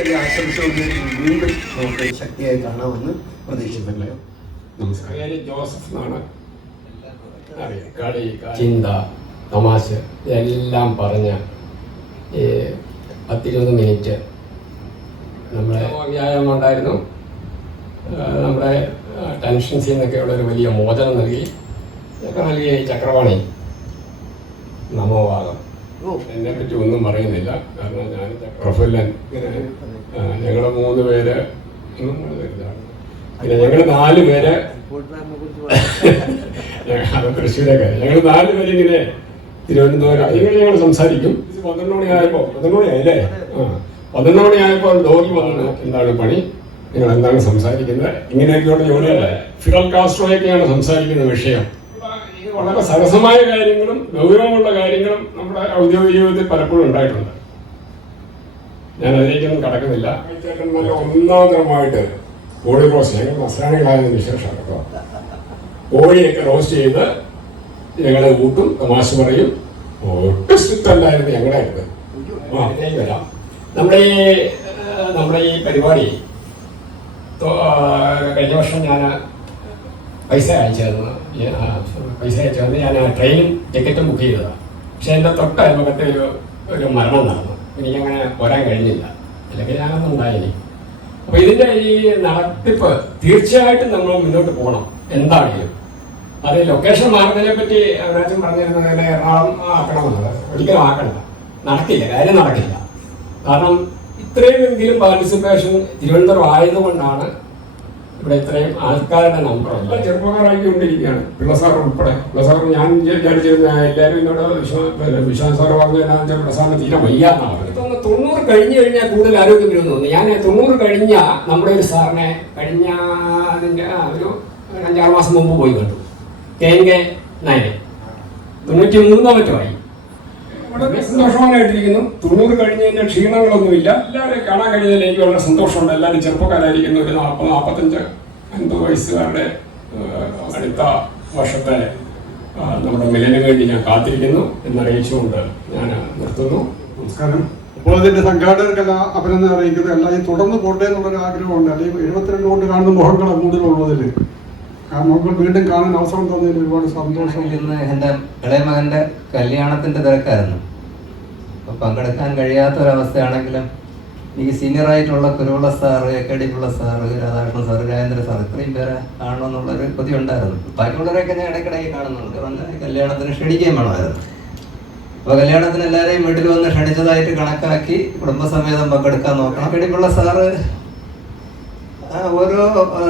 ചെറിയ ആശംസകൾ വീണ്ടും നമുക്ക് ശക്തിയായി കാണാമെന്ന് പ്രതീക്ഷിക്കുന്നില്ല. നമസ്കാരം. ജോസഫ് എന്നാണ്. കളി, ചിന്ത, തമാശ എല്ലാം പറഞ്ഞ 10-20 മിനിറ്റ് നമ്മളെ വ്യായാമം ഉണ്ടായിരുന്നു. നമ്മുടെ ടെൻഷൻസിൽ നിന്നൊക്കെയുള്ളൊരു വലിയ മോചനം നൽകി നൽകിയ ഈ ചക്രവാണി നമോവാദം. എന്നെ പറ്റി ഒന്നും പറയുന്നില്ല, കാരണം ഞാൻ പ്രഫുല്ലൻ. ഞങ്ങൾ 3 പേര്, പിന്നെ ഞങ്ങൾ 4 പേര്, അത് തൃശ്ശൂരേക്കാര്, ഞങ്ങൾ 4 പേര് ഇങ്ങനെ തിരുവനന്തപുരം ഇങ്ങനെ ഞങ്ങൾ സംസാരിക്കും. 11 മണിയായപ്പോൾ 11 മണിയായില്ലേ? 11 മണിയായപ്പോൾ ഡോറിൽ വന്നു, എന്താണ് പണി, നിങ്ങൾ എന്താണ് സംസാരിക്കുന്നത്, ഇങ്ങനെയൊക്കെയുള്ള ജോലിയല്ല. ഫിഡൽ കാസ്ട്രോയൊക്കെയാണ് സംസാരിക്കുന്ന വിഷയം. വളരെ സരസമായ കാര്യങ്ങളും ഗൗരവമുള്ള കാര്യങ്ങളും നമ്മുടെ ഔദ്യോഗിക ജീവിതത്തിൽ പലപ്പോഴും ഉണ്ടായിട്ടുണ്ട്. ഞാൻ അതിലേക്കൊന്നും കടക്കുന്നില്ല. നല്ല ഒന്നാന്തരമായിട്ട് കോഴി റോസ്റ്റ്, ഞങ്ങൾ നസ്രാണികളായതിനു വിശേഷം കേട്ടോ. കോഴിയൊക്കെ റോസ്റ്റ് ചെയ്ത് ഞങ്ങളെ കൂട്ടും, തമാശ പറയും. ഒട്ടും സ്ട്രിക്റ്റ് അല്ലായിരുന്നു ഞങ്ങളുടെ അടുത്ത്. അതിലേക്ക് വരാം. നമ്മുടെ ഈ പരിപാടി കഴിഞ്ഞ വർഷം ഞാൻ പൈസ അയച്ചു തന്നു. ഞാൻ ട്രെയിനും ടിക്കറ്റും ബുക്ക് ചെയ്തതാണ്. പക്ഷെ എൻ്റെ തൊട്ടയൽപക്കത്തെ ഒരു മരണം നടന്നു. എനിക്കങ്ങനെ പോരാൻ കഴിഞ്ഞില്ല, അല്ലെങ്കിൽ ഞാനൊന്നും ഉണ്ടായില്ല. അപ്പോൾ ഇതിൻ്റെ ഈ നടത്തിപ്പ് തീർച്ചയായിട്ടും നമ്മൾ മുന്നോട്ട് പോകണം. എന്താണെങ്കിലും അത് ലൊക്കേഷൻ മാറുന്നതിനെ പറ്റി അവരാച്ചും പറഞ്ഞിരുന്നതിനെ എറണാകുളം ആക്കണമെന്നുള്ളത് ഒരിക്കലും ആക്കണ്ട, നടക്കില്ല, കാര്യം നടക്കില്ല. കാരണം ഇത്രയുമെങ്കിലും പാർട്ടിസിപ്പേഷൻ തിരുവനന്തപുരം ആയതുകൊണ്ടാണ് ഇവിടെ ഇത്രയും ആൾക്കാരുടെ നമ്പർ എല്ലാം ചെറുപ്പക്കാരായിക്കൊണ്ടിരിക്കുകയാണ്. പിള്ളസാർ ഉൾപ്പെടെ. പിള്ളസാർ ഞാൻ വിചാരിച്ചിരുന്ന എല്ലാവരും എന്നോട് വിശ്വാസ് സാറ് പറഞ്ഞാൽ പിള്ളസാറിന് തീരെ വയ്യാന്നാണ് പറഞ്ഞത്. ഇപ്പം 90 കഴിഞ്ഞു കഴിഞ്ഞാൽ കൂടുതൽ ആരോഗ്യം വരുമെന്ന് തോന്നുന്നു. ഞാൻ 90 കഴിഞ്ഞ നമ്മുടെ ഒരു സാറിനെ കഴിഞ്ഞ അതിൻ്റെ ഒരു 5-6 മാസം മുമ്പ് പോയി കണ്ടു. KNK നായരെ 93 മറ്റുമായി. വളരെ സന്തോഷവാനായിട്ടിരിക്കുന്നു. 90 കഴിഞ്ഞതിൻ്റെ ക്ഷീണങ്ങളൊന്നുമില്ല. എല്ലാവരെയും കാണാൻ കഴിഞ്ഞതിൽ എനിക്ക് വളരെ സന്തോഷമുണ്ട്. എല്ലാവരും ചെറുപ്പക്കാരായിരിക്കുന്നു. ഒരു 40-45-50 വയസ്സുകാരുടെ അടുത്ത വർഷത്തെ നമ്മുടെ മിലന് വേണ്ടി ഞാൻ കാത്തിരിക്കുന്നു എന്നറിയിച്ചുകൊണ്ട് ഞാൻ നിർത്തുന്നു. നമസ്കാരം. അപ്പോൾ ഇതിൻ്റെ സംഘാടകർക്കെല്ലാം അഭിനന്ദനം അറിയിക്കുന്നത്. എല്ലാം ഈ തുടർന്ന് പോട്ടെ എന്നുള്ളൊരു ആഗ്രഹമുണ്ട്. അല്ലെങ്കിൽ 72 കൊണ്ട് കാണുന്ന മുഖങ്ങളാണ് കൂടുതലുള്ളതിൽ. കാരണം നമുക്ക് വീണ്ടും കാണാൻ അവസരം തന്നതിൽ ഒരുപാട് സന്തോഷം. ഇന്ന് എൻ്റെ ഇളയ മകൻ്റെ കല്യാണത്തിൻ്റെ തിരക്കായിരുന്നു. അപ്പോൾ പങ്കെടുക്കാൻ കഴിയാത്തൊരവസ്ഥയാണെങ്കിലും ഈ സീനിയറായിട്ടുള്ള Kuruvila sir, KD Pillai sir, Radhakrishnan sir, Rajendra sir, ഇത്രയും പേരെ കാണണമെന്നുള്ളൊരു കൊതി ഉണ്ടായിരുന്നു. ബാക്കിയുള്ളവരെയൊക്കെ ഞാൻ ഇടയ്ക്കിടയ്ക്ക് കാണുന്നുണ്ട്. വന്ന് കല്യാണത്തിന് ക്ഷണിക്കുകയും വേണമായിരുന്നു. അപ്പോൾ കല്യാണത്തിന് എല്ലാവരെയും വീട്ടിൽ വന്ന് ക്ഷണിച്ചതായിട്ട് കണക്കാക്കി കുടുംബസമേതം പങ്കെടുക്കാൻ നോക്കണം. KD പിള്ള സാറ് ഓരോ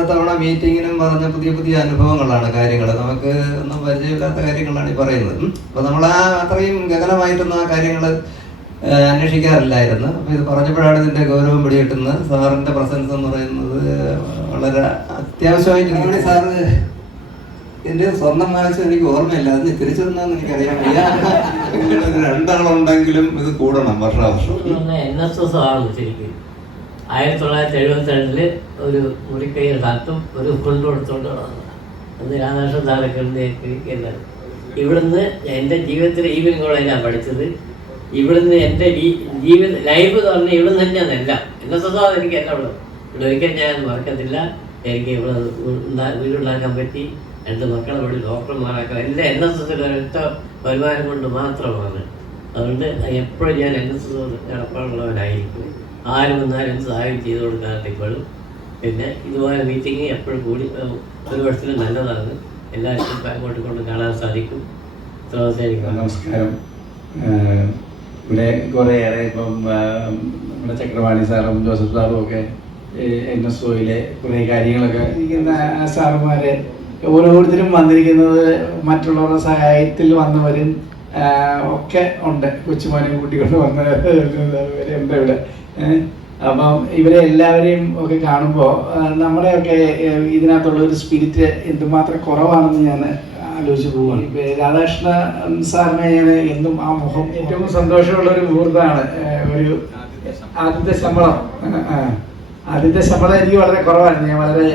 തവണ മീറ്റിങ്ങിനും പറഞ്ഞ പുതിയ പുതിയ അനുഭവങ്ങളാണ്, കാര്യങ്ങൾ നമുക്ക് ഒന്നും പരിചയമില്ലാത്ത കാര്യങ്ങളാണ് ഈ പറയുന്നത്. അപ്പോൾ നമ്മൾ അത്രയും ഗഹനമായിട്ടൊന്നും ആ കാര്യങ്ങൾ അന്വേഷിക്കാറില്ലായിരുന്നു. അപ്പോൾ ഇത് പറഞ്ഞപ്പോഴാണ് ഇതിൻ്റെ ഗൗരവം പിടികിട്ടുന്നത്. സാറിൻ്റെ പ്രസൻസ് എന്ന് പറയുന്നത് വളരെ അത്യാവശ്യമായിട്ട്. സാറ് എൻ്റെ സ്വർണം വാങ്ങിച്ചത് എനിക്ക് ഓർമ്മയില്ല, അതിന് തിരിച്ചു തന്നാന്ന് എനിക്കറിയാൻ വയ്യ. 2 ആളുണ്ടെങ്കിലും ഇത് കൂടണം വർഷാവർഷം. NSS ആണ് ശരിക്കും 1972 ഒരു മുറിക്കൈയിൽ തട്ടും ഒരു ഫുണ്ട് കൊടുത്തോണ്ട് നടന്നു. അന്ന് രാധാകൃഷ്ണൻ സാറൊക്കെ ഇരിക്കുന്നത്. ഇവിടുന്ന് എൻ്റെ ജീവിതത്തിൽ ഈവനിങ് കോളേജിലാണ് പഠിച്ചത്. ഇവിടുന്ന് എൻ്റെ ജീവിത ലൈഫ് എന്ന് പറഞ്ഞാൽ ഇവിടുന്ന് തന്നെയാണെന്നല്ല. NSS എനിക്ക് എല്ലാം ഉള്ളത്. ഇവിടെ ഒരിക്കലും ഞാൻ മറക്കത്തില്ല. എനിക്ക് ഇവിടെ വീടുണ്ടാക്കാൻ പറ്റി. 2 മക്കളെ ഇവിടെ ഡോക്ടർമാരാക്കാൻ എല്ലാം NSS ഒരൊറ്റ വരുമാനം കൊണ്ട് മാത്രമാണ്. അതുകൊണ്ട് എപ്പോഴും ഞാൻ NSS കടപ്പാടുള്ളവനായിരിക്കും. ആരും വന്നാലും സഹായം ചെയ്തു കൊടുക്കാനായിട്ട് ഇപ്പോഴും. പിന്നെ ഇതുപോലെ മീറ്റിംഗ് എപ്പോഴും കൂടി ഒരു വർഷത്തിൽ നല്ലതാണ്. എല്ലാവർക്കും അങ്ങോട്ട് കൊണ്ട് കാണാൻ സാധിക്കും. നമസ്കാരം. ഇവിടെ കുറേയേറെ ഇപ്പം നമ്മുടെ ചക്രവാണി സാറും ജോസഫ് സാറും ഒക്കെ NSOയിലെ കുറേ കാര്യങ്ങളൊക്കെ ഇരിക്കുന്ന സാറുമാരെ ഓരോരുത്തരും വന്നിരിക്കുന്നത് മറ്റുള്ളവരുടെ സഹായത്തിൽ വന്നവരും ഒക്കെ ഉണ്ട്. കൊച്ചുമോനെയും കൂട്ടിക്കൊണ്ട് വന്നവരുണ്ട് ഇവിടെ. അപ്പം ഇവരെ എല്ലാവരെയും ഒക്കെ കാണുമ്പോൾ നമ്മുടെയൊക്കെ ഇതിനകത്തുള്ള ഒരു സ്പിരിറ്റ് എന്തുമാത്രം കുറവാണെന്ന് ഞാൻ ആലോചിച്ച് പോവുകയാണ്. രാധാകൃഷ്ണ സാറിനെ ഞാൻ എന്നും ആ മുഖം ഏറ്റവും സന്തോഷമുള്ള ഒരു മുഹൂർത്തമാണ്. ഒരു ആദ്യത്തെ ശമ്പളം എനിക്ക് വളരെ കുറവായിരുന്നു. ഞാൻ വളരെ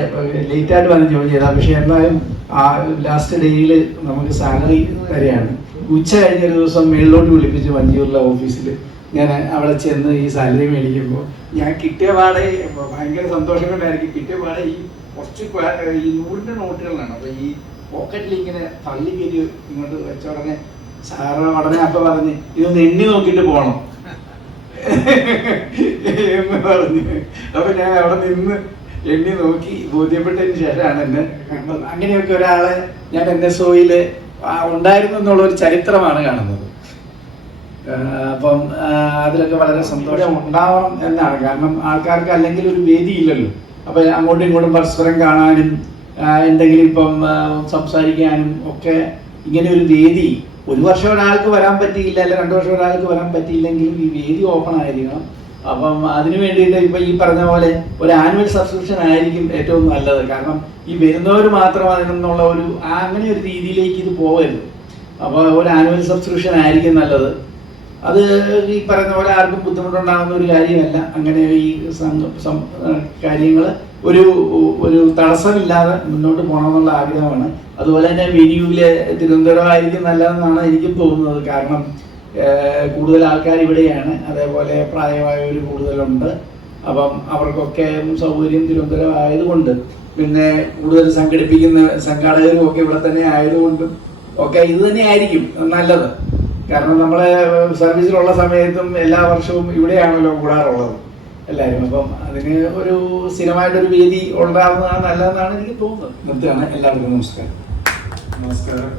ലേറ്റായിട്ട് വന്ന് ജോയിൻ ചെയ്താൽ. പക്ഷെ എന്നാലും ആ ലാസ്റ്റ് ഡേയിൽ നമുക്ക് സാലറി തരികയാണ്. ഉച്ച കഴിഞ്ഞൊരു ദിവസം മേളിലോട്ട് വിളിപ്പിച്ച് വഞ്ചിയൂരിലെ ഓഫീസിൽ ഞാൻ അവിടെ ചെന്ന് ഈ സാലറി മേടിക്കുമ്പോൾ ഞാൻ കിട്ടിയ പാടെ ഭയങ്കര സന്തോഷം കൊണ്ടായിരിക്കും. കിട്ടിയ പാടെ ഈ കുറച്ച് ഈ 100-ന്റെ നോട്ടുകളാണ്. അപ്പോൾ ഈ പോക്കറ്റിൽ ഇങ്ങനെ തള്ളി കയറ്റി ഇങ്ങോട്ട് വെച്ച ഉടനെ സാറ് ഉടനെ അപ്പം പറഞ്ഞ് ഇതൊന്ന് എണ്ണി നോക്കിയിട്ട് പോകണം എന്ന് പറഞ്ഞ്. അപ്പം ഞാൻ അവിടെ നിന്ന് എണ്ണി നോക്കി ബോധ്യപ്പെട്ടതിന് ശേഷമാണ് എന്നെ അങ്ങനെയൊക്കെ ഒരാളെ ഞാൻ NSOയിൽ ഉണ്ടായിരുന്നു എന്നുള്ളൊരു ചരിത്രമാണ് കാണുന്നത്. അപ്പം അതിലൊക്കെ വളരെ സന്തോഷം ഉണ്ടാവണം എന്നാണ്. കാരണം ആൾക്കാർക്ക് അല്ലെങ്കിൽ ഒരു വേദിയില്ലല്ലോ. അപ്പം അങ്ങോട്ടും ഇങ്ങോട്ടും പരസ്പരം കാണാനും എന്തെങ്കിലും ഇപ്പം സംസാരിക്കാനും ഒക്കെ ഇങ്ങനെ ഒരു വേദി. ഒരു വർഷം ഒരാൾക്ക് വരാൻ പറ്റിയില്ല, അല്ലെ 2 വർഷം ഒരാൾക്ക് വരാൻ പറ്റിയില്ലെങ്കിലും ഈ വേദി ഓപ്പൺ ആയിരിക്കണം. അപ്പം അതിനു വേണ്ടിയിട്ട് ഇപ്പം ഈ പറഞ്ഞ പോലെ ഒരു ആനുവൽ സബ്സ്ക്രിപ്ഷൻ ആയിരിക്കും ഏറ്റവും നല്ലത്. കാരണം ഈ വരുന്നവർ മാത്രം അതിനുള്ള ഒരു അങ്ങനെ ഒരു രീതിയിലേക്ക് ഇത് പോകരുത്. അപ്പോൾ ഒരു ആനുവൽ സബ്സ്ക്രിപ്ഷൻ ആയിരിക്കും നല്ലത്. അത് ഈ പറയുന്ന പോലെ ആർക്കും ബുദ്ധിമുട്ടുണ്ടാകുന്ന ഒരു കാര്യമല്ല. അങ്ങനെ ഈ കാര്യങ്ങൾ ഒരു തടസ്സമില്ലാതെ മുന്നോട്ട് പോകണമെന്നുള്ള ആഗ്രഹമാണ്. അതുപോലെ തന്നെ വെന്യൂവിലെ തിരുവനന്തപുരമായിരിക്കും നല്ലതെന്നാണ് എനിക്കും തോന്നുന്നത്. കാരണം കൂടുതൽ ആൾക്കാർ ഇവിടെയാണ്, അതേപോലെ പ്രായമായവർ കൂടുതലുണ്ട്. അപ്പം അവർക്കൊക്കെ സൗകര്യം തിരുവനന്തപുരം ആയതുകൊണ്ട്, പിന്നെ കൂടുതൽ സംഘടിപ്പിക്കുന്ന സംഘാടകരും ഒക്കെ ഇവിടെ തന്നെ ആയതുകൊണ്ടും ഒക്കെ ഇത് തന്നെ ആയിരിക്കും നല്ലത്. കാരണം നമ്മളെ സർവീസിലുള്ള സമയത്തും എല്ലാ വർഷവും ഇവിടെയാണല്ലോ കൂടാറുള്ളത് എല്ലാവരും. അപ്പം അതിന് ഒരു സ്ഥിരമായിട്ടൊരു വേദി ഉണ്ടാവുന്നതാണ് നല്ലതെന്നാണ് എനിക്ക് തോന്നുന്നത്. നിർത്തുകയാണ്. എല്ലാവർക്കും നമസ്കാരം. നമസ്കാരം.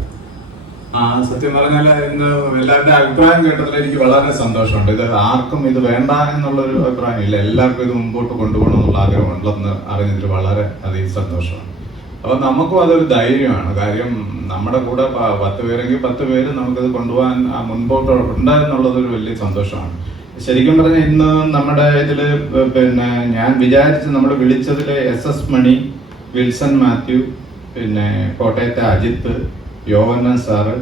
സത്യം പറഞ്ഞാൽ ഇന്ന് എല്ലാവരുടെ അഭിപ്രായം കേട്ടതിൽ എനിക്ക് വളരെ സന്തോഷമുണ്ട്. ഇത് ആർക്കും ഇത് വേണ്ട എന്നുള്ളൊരു അഭിപ്രായം ഇല്ല. എല്ലാവർക്കും ഇത് മുമ്പോട്ട് കൊണ്ടുപോകണം എന്നുള്ള ആഗ്രഹമുണ്ടെന്ന് അറിഞ്ഞതിൽ വളരെ അധികം സന്തോഷമാണ്. അപ്പൊ നമുക്കും അതൊരു ധൈര്യമാണ്. കാര്യം നമ്മുടെ കൂടെ 10 പേരെങ്കിൽ 10 പേര് നമുക്കിത് കൊണ്ടുപോകാൻ മുൻപോട്ട് ഉണ്ടായെന്നുള്ളതൊരു വലിയ സന്തോഷമാണ്. ശരിക്കും പറഞ്ഞാൽ ഇന്ന് നമ്മുടെ ഇതില് പിന്നെ ഞാൻ വിചാരിച്ച് നമ്മൾ വിളിച്ചതിൽ SS മണി, വിൽസൺ മാത്യു, പിന്നെ കോട്ടയത്തെ Ajith, Yovannan sir,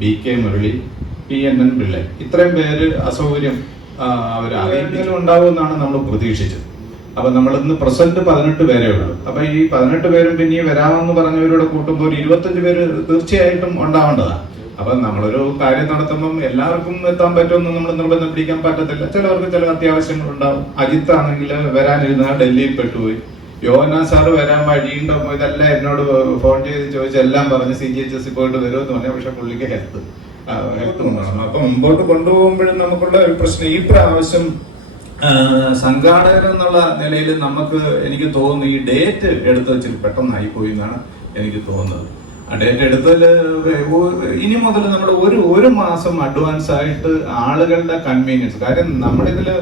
BK Murali, PNN Pillai, ഇത്രയും പേര് അസൗകര്യം അവർ അറിയിക്കലും ഉണ്ടാവുമെന്നാണ് നമ്മൾ പ്രതീക്ഷിച്ചത്. അപ്പൊ നമ്മൾ ഇന്ന് പ്രസന്റ് 18 പേരേ ഉള്ളൂ. അപ്പൊ ഈ 18 പേരും പിന്നെ വരാമെന്ന് പറഞ്ഞവരോട് കൂട്ടുമ്പോൾ ഒരു 25 പേര് തീർച്ചയായിട്ടും ഉണ്ടാവേണ്ടതാണ്. അപ്പൊ നമ്മളൊരു കാര്യം നടത്തുമ്പം എല്ലാവർക്കും എത്താൻ പറ്റുമെന്ന് നമ്മൾ നിർബന്ധം പിടിക്കാൻ പറ്റത്തില്ല. ചിലവർക്ക് ചില അത്യാവശ്യങ്ങൾ ഉണ്ടാവും. അജിത്ത് ആണെങ്കിൽ വരാനിരുന്ന ഡൽഹിയിൽ പെട്ടുപോയി. യോന സാറ് വരാൻ വഴിയുണ്ടോ ഇതെല്ലാം എന്നോട് ഫോൺ ചെയ്ത് ചോദിച്ച് എല്ലാം പറഞ്ഞ് CGHS പോയിട്ട് വരുമെന്ന് പറഞ്ഞാൽ, പക്ഷെ പുള്ളിക്ക് ഹെൽത്ത് കൊണ്ടുപോകണം. അപ്പൊ മുമ്പോട്ട് കൊണ്ടുപോകുമ്പോഴും നമുക്കുള്ള ഒരു പ്രശ്നം ഈ പ്രാവശ്യം സംഘാടകർ എന്നുള്ള നിലയിൽ എനിക്ക് തോന്നുന്നു ഈ ഡേറ്റ് എടുത്ത് വെച്ചിട്ട് പെട്ടെന്നായി പോയി എന്നാണ് എനിക്ക് തോന്നുന്നത്. ആ ഡേറ്റ് എടുത്തതിൽ ഇനി മുതൽ നമ്മൾ ഒരു മാസം അഡ്വാൻസ് ആയിട്ട് ആളുകളുടെ കൺവീനിയൻസ്. കാര്യം നമ്മുടെ ഇതില്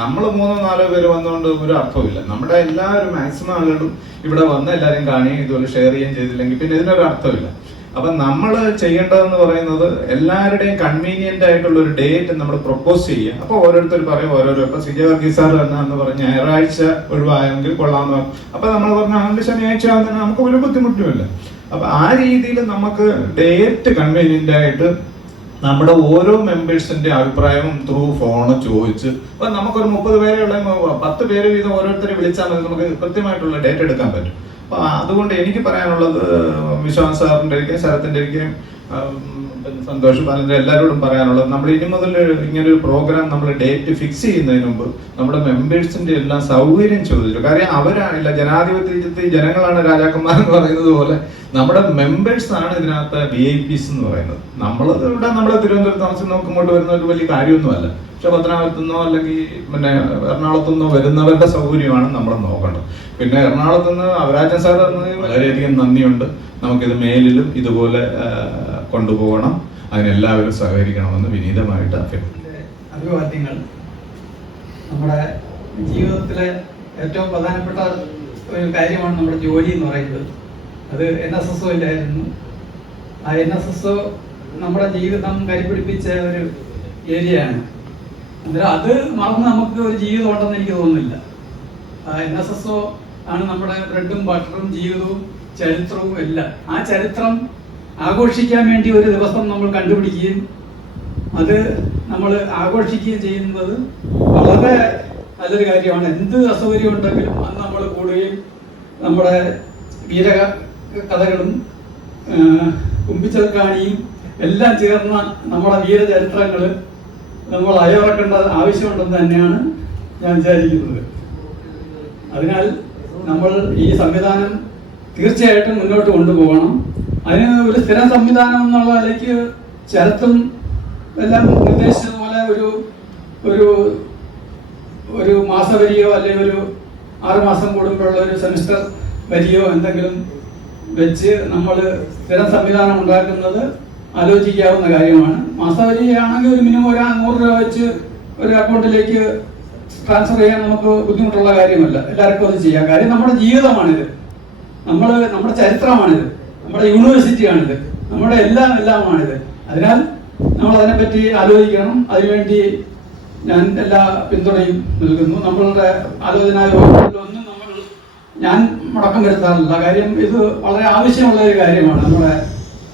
നമ്മൾ 3-4 പേര് വന്നുകൊണ്ട് ഒരു അർത്ഥമില്ല. നമ്മുടെ എല്ലാവരും മാക്സിമം ആളുകളും ഇവിടെ വന്ന് എല്ലാവരും കാണുകയും ഇതുപോലെ ഷെയർ ചെയ്യുകയും ചെയ്തില്ലെങ്കിൽ പിന്നെ ഇതിനൊരു അർത്ഥമില്ല. അപ്പൊ നമ്മൾ ചെയ്യേണ്ടതെന്ന് പറയുന്നത് എല്ലാവരുടെയും കൺവീനിയന്റ് ആയിട്ടുള്ള ഒരു ഡേറ്റ് നമ്മൾ പ്രൊപ്പോസ് ചെയ്യുക. അപ്പൊ ഓരോരുത്തർ പറയും ഓരോരോ. ഇപ്പൊ CJ വർഗീസ് സാർ എന്ന് പറഞ്ഞ ഞായറാഴ്ച ഒഴിവായെങ്കിൽ കൊള്ളാന്ന് പറഞ്ഞു. അപ്പൊ നമ്മൾ പറഞ്ഞ ശനിയാഴ്ച ആകുന്നതിന് നമുക്ക് ഒരു ബുദ്ധിമുട്ടുമില്ല. അപ്പൊ ആ രീതിയിൽ നമുക്ക് ഡേറ്റ് കൺവീനിയന്റ് ആയിട്ട് നമ്മുടെ ഓരോ മെമ്പേഴ്സിന്റെ അഭിപ്രായവും ത്രൂ ഫോണ് ചോദിച്ച്, അപ്പൊ നമുക്കൊരു 30 പേരെയുള്ള 10 പേര് വീതം ഓരോരുത്തരെ വിളിച്ചാൽ മതി, നമുക്ക് കൃത്യമായിട്ടുള്ള ഡേറ്റ് എടുക്കാൻ പറ്റും. അപ്പൊ അതുകൊണ്ട് എനിക്ക് പറയാനുള്ളത് വിശ്വാസ് സാറിന്റെ ഇരിക്കും, ശരത്തിന്റെ ഇരിക്കും, സന്തോഷ് ബാലന്റെ എല്ലാവരോടും പറയാനുള്ളത്, നമ്മൾ ഇനി മുതൽ ഇങ്ങനൊരു പ്രോഗ്രാം നമ്മൾ ഡേറ്റ് ഫിക്സ് ചെയ്യുന്നതിന് മുമ്പ് നമ്മുടെ മെമ്പേഴ്സിന്റെ എല്ലാം സൗകര്യം ചോദിച്ചു. കാര്യം അവരാണില്ല ജനാധിപത്യത്തിൽ ജനങ്ങളാണ് രാജാക്കന്മാർ എന്ന് പറയുന്നത് പോലെ നമ്മുടെ മെമ്പേഴ്സ് ആണ് ഇതിനകത്ത് VIPs എന്ന് പറയുന്നത്. നമ്മളെ തിരുവനന്തപുരത്ത് താമസിച്ച് നമുക്ക് ഇങ്ങോട്ട് വരുന്നവർക്ക് വലിയ കാര്യമൊന്നുമല്ല. പക്ഷെ പത്തനാപുരത്തുനിന്നോ അല്ലെങ്കിൽ പിന്നെ എറണാകുളത്തുനിന്നോ വരുന്നവരുടെ സൗകര്യമാണ് നമ്മൾ നോക്കേണ്ടത്. പിന്നെ എറണാകുളത്തുനിന്ന് അവരാജൻ സാർ വളരെയധികം നന്ദിയുണ്ട്. നമുക്കിത് മേലിലും ഇതുപോലെ കൊണ്ടുപോകണം. അതിനെല്ലാവരും സഹകരിക്കണമെന്ന് വിനീതമായിട്ട് അഭിവാദ്യങ്ങൾ. നമ്മുടെ ജീവിതത്തിലെ ഏറ്റവും പ്രധാനപ്പെട്ട ഒരു കാര്യമാണ് നമ്മുടെ ജോലി എന്ന് പറയുന്നത്. അത് NSSOയിലായിരുന്നു. ആ NSSO നമ്മുടെ ജീവിതം കരിപിടിപ്പിച്ച ഒരു ഏരിയയാണ്. അന്നേരം അത് മറന്ന് നമുക്ക് ഒരു ജീവിതം ഉണ്ടെന്ന് എനിക്ക് തോന്നുന്നില്ല. NSSO ആണ് നമ്മുടെ ബ്രെഡും ബട്ടറും ജീവിതവും ചരിത്രവും എല്ലാം. ആ ചരിത്രം ആഘോഷിക്കാൻ വേണ്ടി ഒരു ദിവസം നമ്മൾ കണ്ടുപിടിക്കുകയും അത് നമ്മൾ ആഘോഷിക്കുകയും ചെയ്യുന്നത് വളരെ നല്ലൊരു കാര്യമാണ്. എന്ത് അസൗകര്യം ഉണ്ടെങ്കിലും അന്ന് നമ്മൾ കൂടുകയും നമ്മുടെ വീരകഥകളും കുമ്പിച്ചക്കാണിയും എല്ലാം ചേർന്ന നമ്മുടെ വീരചരിത്രങ്ങൾ നമ്മൾ അയവിറക്കേണ്ട ആവശ്യമുണ്ടെന്ന് തന്നെയാണ് ഞാൻ വിചാരിക്കുന്നത്. അതിനാൽ നമ്മൾ ഈ സംവിധാനം തീർച്ചയായിട്ടും മുന്നോട്ട് കൊണ്ടുപോകണം. അതിന് ഒരു സ്ഥിര സംവിധാനം എന്നുള്ള നിലയ്ക്ക് ശരത്തും എല്ലാം നിർദ്ദേശിച്ചതുപോലെ ഒരു മാസവരിയോ അല്ലെങ്കിൽ ഒരു 6 മാസം കൂടുമ്പോഴുള്ള ഒരു സെമിസ്റ്റർ വരിയോ എന്തെങ്കിലും വെച്ച് നമ്മൾ സ്ഥിരം സംവിധാനം ഉണ്ടാക്കുന്നത് ആലോചിക്കാവുന്ന കാര്യമാണ്. മാസവരിയാണെങ്കിൽ ഒരു മിനിമം ഒരു 100 രൂപ വെച്ച് ഒരു അക്കൗണ്ടിലേക്ക് ട്രാൻസ്ഫർ ചെയ്യാൻ നമുക്ക് ബുദ്ധിമുട്ടുള്ള കാര്യമല്ല. എല്ലാവർക്കും അത് ചെയ്യാം. കാര്യം നമ്മുടെ ജീവിതമാണിത്, നമ്മുടെ ചരിത്രമാണിത്, നമ്മുടെ യൂണിവേഴ്സിറ്റിയാണിത്, നമ്മുടെ എല്ലാമാണിത്. അതിനാൽ നമ്മൾ അതിനെപ്പറ്റി ആലോചിക്കണം. അതിനുവേണ്ടി ഞാൻ എല്ലാ പിന്തുണയും നൽകുന്നു. നമ്മളുടെ ആലോചനാ യോഗങ്ങളിലൊന്നും ഞാൻ മുടക്കം വരുത്താറില്ല. കാര്യം ഇത് വളരെ ആവശ്യമുള്ള ഒരു കാര്യമാണ്. നമ്മുടെ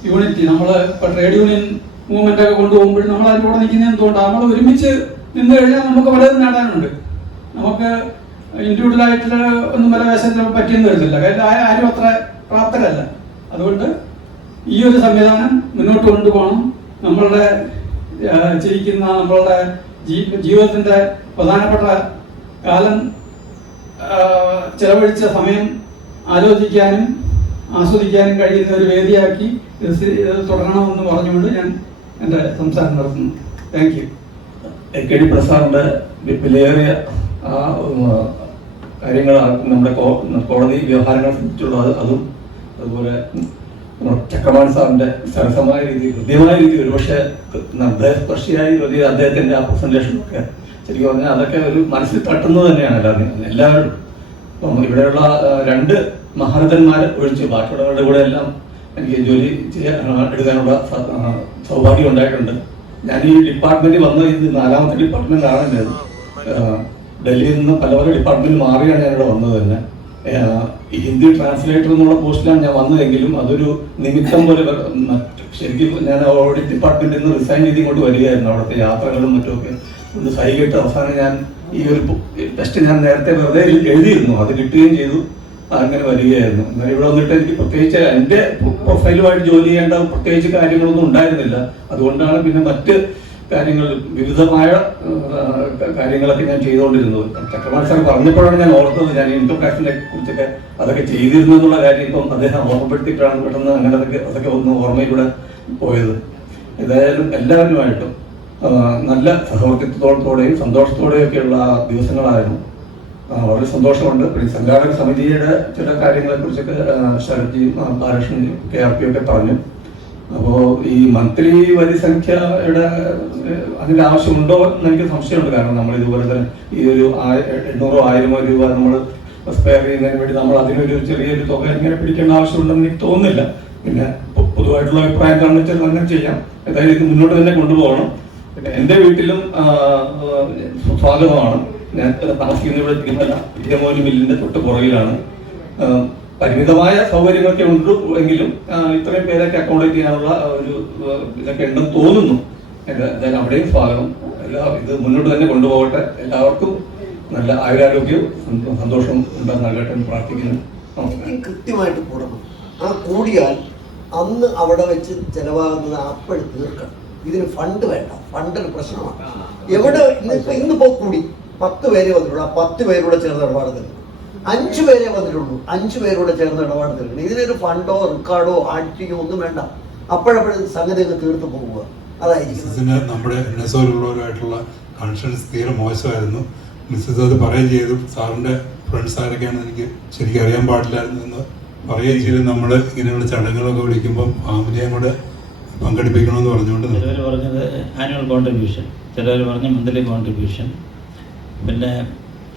യൂണിറ്റി, നമ്മൾ ഇപ്പോൾ ട്രേഡ് യൂണിയൻ മൂവ്മെന്റ് ഒക്കെ കൊണ്ടുപോകുമ്പോഴും നമ്മൾ അതിൻ്റെ കൂടെ നിൽക്കുന്നത് എന്തുകൊണ്ടാണ്? നമ്മൾ ഒരുമിച്ച് നിന്ന് കഴിഞ്ഞാൽ നമുക്ക് പലതും നേടാനുണ്ട്. നമുക്ക് ഇൻഡിവിജ്വലായിട്ട് ഒന്നും പല വേഷത്തിന് പറ്റിയെന്ന് വരത്തില്ല. കാര്യം ആരും അത്ര പ്രാപ്തരല്ല. അതുകൊണ്ട് ഈ ഒരു സംവിധാനം മുന്നോട്ട് കൊണ്ടുപോകണം. നമ്മളുടെ ചെയ്യിക്കുന്ന നമ്മളുടെ ജീവിതത്തിൻ്റെ പ്രധാനപ്പെട്ട കാലം ചെലവഴിച്ച സമയം ആലോചിക്കാനും ആസ്വദിക്കാനും കഴിയുന്ന ഒരു വേദിയാക്കി ഇത് തുടരണമെന്ന് പറഞ്ഞുകൊണ്ട് ഞാൻ എൻ്റെ സംസാരം നടത്തുന്നു. Thank you. AKD പ്രസാദിന്റെ വിലയേറിയ കാര്യങ്ങളാണ് നമ്മുടെ കോടതി വ്യവഹാരങ്ങളെ സംബന്ധിച്ചുള്ളത്. അതുപോലെ ചക്രവാണി സാറിന്റെ സരസമായ രീതി, കൃത്യമായ രീതി, ഒരുപക്ഷെ ഹൃദയസ്പർശിയായ രീതി അദ്ദേഹത്തിന്റെ ആ പ്രസന്റേഷൻ ഒക്കെ ശരിക്കും പറഞ്ഞാൽ അതൊക്കെ ഒരു മനസ്സിൽ തട്ടുന്നത് തന്നെയാണ് എല്ലാവരും. ഇവിടെയുള്ള 2 മഹാരഥന്മാർ ഒഴിച്ച് ബാക്കിയുള്ളവരുടെ കൂടെ എല്ലാം എനിക്ക് ജോലി എടുക്കാനുള്ള സൗഭാഗ്യം ഉണ്ടായിട്ടുണ്ട്. ഞാൻ ഈ ഡിപ്പാർട്ട്മെന്റ് വന്ന ഇത് 4ാമത്തെ ഡിപ്പാർട്ട്മെന്റ് ആണ് എൻ്റെ. ഡൽഹിയിൽ നിന്ന് പല ഡിപ്പാർട്ട്മെന്റ് മാറിയാണ് ഞാനിവിടെ വന്നത് തന്നെ. ഹിന്ദി ട്രാൻസ്ലേറ്റർ എന്നുള്ള പോസ്റ്റിലാണ് ഞാൻ വന്നതെങ്കിലും അതൊരു നിമിത്തം പോലെ ശരിക്കും ഞാൻ ഓഡിറ്റ് ഡിപ്പാർട്ട്മെന്റിൽ നിന്ന് റിസൈൻ ചെയ്ത് ഇങ്ങോട്ട് വരികയായിരുന്നു. അവിടുത്തെ യാത്രകളും മറ്റുമൊക്കെ ഒന്ന് സഹികെട്ട് അവസാനം ഞാൻ ഈ ഒരു ടെസ്റ്റ് ഞാൻ നേരത്തെ വെറുതെ എഴുതിയിരുന്നു, അത് കിട്ടുകയും ചെയ്തു. അങ്ങനെ വരികയായിരുന്നു. എന്നാൽ ഇവിടെ വന്നിട്ട് എനിക്ക് പ്രത്യേകിച്ച് എൻ്റെ പ്രൊഫൈലുമായിട്ട് ജോലി ചെയ്യേണ്ട പ്രത്യേകിച്ച് കാര്യങ്ങളൊന്നും ഉണ്ടായിരുന്നില്ല. അതുകൊണ്ടാണ് പിന്നെ മറ്റ് കാര്യങ്ങൾ, വിവിധമായ കാര്യങ്ങളൊക്കെ ഞാൻ ചെയ്തുകൊണ്ടിരുന്നത്. ചക്രവാണി സാർ പറഞ്ഞപ്പോഴാണ് ഞാൻ ഓർത്തത്, ഞാൻ ഇൻകം ടാക്സിനെ കുറിച്ചൊക്കെ അതൊക്കെ ചെയ്തിരുന്നു എന്നുള്ള കാര്യം ഇപ്പം അദ്ദേഹം ഓർമ്മപ്പെടുത്തിയിട്ടാണ് പെട്ടെന്ന് അങ്ങനെ അതൊക്കെ ഒന്ന് ഓർമ്മയിലൂടെ പോയത്. ഏതായാലും എല്ലാവരുമായിട്ടും നല്ല സഹവർത്തിത്വത്തോടെയും സന്തോഷത്തോടെയും ഒക്കെയുള്ള ദിവസങ്ങളായിരുന്നു. വളരെ സന്തോഷമുണ്ട്. പിന്നെ സംഘാടക സമിതിയുടെ ചില കാര്യങ്ങളെ കുറിച്ചൊക്കെ ശരത്ജി, ബാലകൃഷ്ണൻ, KRP ഒക്കെ പറഞ്ഞു. അപ്പോൾ ഈ മന്ത്ലി വരി സംഖ്യയുടെ അതിൻ്റെ ആവശ്യമുണ്ടോ എന്ന് എനിക്ക് സംശയമുണ്ട്. കാരണം നമ്മൾ ഇതുപോലെ തന്നെ ഈ ഒരു 800-1000 രൂപ നമ്മൾ സ്പെയർ ചെയ്യുന്നതിന് വേണ്ടി നമ്മൾ അതിനൊരു ചെറിയൊരു തുക ഇങ്ങനെ പിടിക്കേണ്ട ആവശ്യമുണ്ടെന്ന് എനിക്ക് തോന്നുന്നില്ല. പിന്നെ പൊതുവായിട്ടുള്ള അഭിപ്രായം കാണുന്ന വെച്ചാൽ അങ്ങനെ ചെയ്യാം. ഏതായാലും ഇത് മുന്നോട്ട് തന്നെ കൊണ്ടുപോകണം. പിന്നെ എൻ്റെ വീട്ടിലും സ്വാഗതമാണ്. ഞാൻ താമസിക്കുന്ന ഇവിടെ തിരുമല മില്ലിന്റെ തൊട്ട് പുറകിലാണ്. പരിമിതമായ സൗകര്യങ്ങളൊക്കെ ഉണ്ട് എങ്കിലും ഇത്രയും പേരൊക്കെ അക്കോമഡേറ്റ് ചെയ്യാനുള്ള ഒരു ഇതൊക്കെ ഉണ്ടെന്ന് തോന്നുന്നു. എന്തായാലും അവിടെയും സ്വാഗതം. ഇത് മുന്നോട്ട് തന്നെ കൊണ്ടുപോകട്ടെ. എല്ലാവർക്കും നല്ല ആയുരാരോഗ്യവും സന്തോഷവും ഉണ്ടാകട്ടെ എന്ന് പ്രാർത്ഥിക്കുന്നു. കൃത്യമായിട്ട് കൂടണം. ആ കൂടിയാൽ അന്ന് അവിടെ വെച്ച് ചെലവാകുന്നത് അപ്പോഴും തീർക്കണം. ഇതിന് ഫണ്ട് വേണ്ട. ഫണ്ടൊരു പ്രശ്നമാണ്. എവിടെ ഇന്നിപ്പോ കൂടി 10 പേരെ വന്നിട്ടുള്ളൂ. ആ 10 പേരോടെ ചേർന്ന് ഇടപാട് തരണം. 5 പേരെ വന്നിട്ടുള്ളൂ. 5 പേരോടെ ചേർന്ന് ഇടപാട് തരണം. ഇതിനൊരു ഫണ്ടോ റിക്കാർഡോ ആഴ്ചയോ ഒന്നും വേണ്ട. അപ്പോഴപ്പോഴും സംഗതിയൊക്കെ തീർത്ത് പോവുക. അതായിരിക്കും നമ്മുടെ NSOയിലുള്ളവരുമായിട്ടുള്ള കണക്ഷൻസ് തീരെ മോശമായിരുന്നു. മിസ്സസ് അത് പറയുകയും ചെയ്തു. സാറിൻ്റെ ഫ്രണ്ട്സ് ആരൊക്കെയാണെന്ന് എനിക്ക് ശരിക്കും അറിയാൻ പാടില്ലായിരുന്നു എന്ന് പറയുകയും ചെയ്തു. നമ്മൾ ഇങ്ങനെയുള്ള ചടങ്ങുകളൊക്കെ വിളിക്കുമ്പം ഫാമിലിയും കൂടെ പങ്കെടുപ്പിക്കണമെന്ന് പറഞ്ഞുകൊണ്ട് ചിലർ പറഞ്ഞത് ആനുവൽ കോൺട്രിബ്യൂഷൻ, ചിലർ പറഞ്ഞ് മന്ത്ലി കോൺട്രിബ്യൂഷൻ. പിന്നെ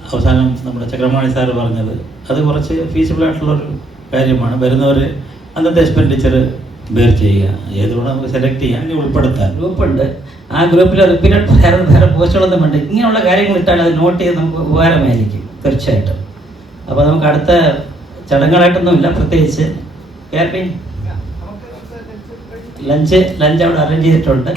അവസാനം നമ്മുടെ ചക്രവാണി സാറ് പറഞ്ഞത് അത് കുറച്ച് ഫീസിബിളായിട്ടുള്ളൊരു കാര്യമാണ്. വരുന്നവർ അന്നത്തെ എക്സ്പെൻഡിച്ചർ ബെയർ ചെയ്യുക. ഏതുകൊണ്ട് നമുക്ക് സെലക്ട് ചെയ്യാൻ ഉൾപ്പെടുത്താൻ ഗ്രൂപ്പുണ്ട്. ആ ഗ്രൂപ്പിൽ റിപ്പീറ്റഡ് വേറെ പോസ്റ്റുകളൊന്നും വേണ്ട. ഇങ്ങനെയുള്ള കാര്യങ്ങൾ ഇട്ടാൽ അത് നോട്ട് ചെയ്ത് നമുക്ക് ഉപകാരമായിരിക്കും തീർച്ചയായിട്ടും. അപ്പോൾ നമുക്ക് അടുത്ത ചടങ്ങുകളായിട്ടൊന്നുമില്ല പ്രത്യേകിച്ച്. ലഞ്ച് അവിടെ അറേഞ്ച് ചെയ്തിട്ടുണ്ട്.